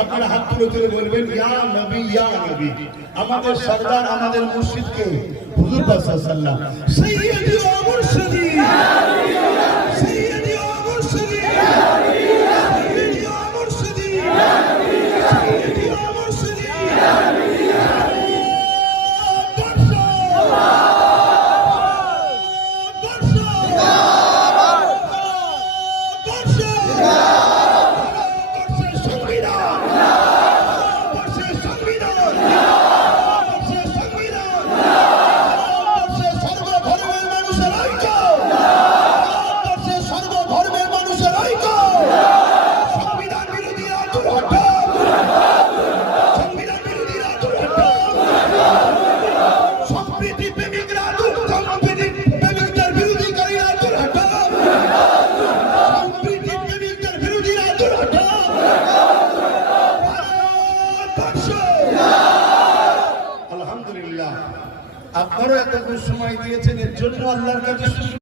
আপনারা হাত তুলে তুলে বলবেন ইয়া নবী ইয়া নবী। আমাদের সরদার আমাদের মুর্শিদকে হুজুর পাক সাল্লাল্লাহু আলাইহি ওয়াসাল্লাম সাইয়্যিদি ওয়া মুরশিদি সাইয়্যিদি ওয়া মুরশিদি সাইয়্যিদি ওয়া মুরশিদি সাইয়্যিদি ওয়া মুরশিদি আলহামদুলিল্লাহ, আপনারও এতক্ষণ সময় দিয়েছেন, এর জন্য আল্লাহর কাছে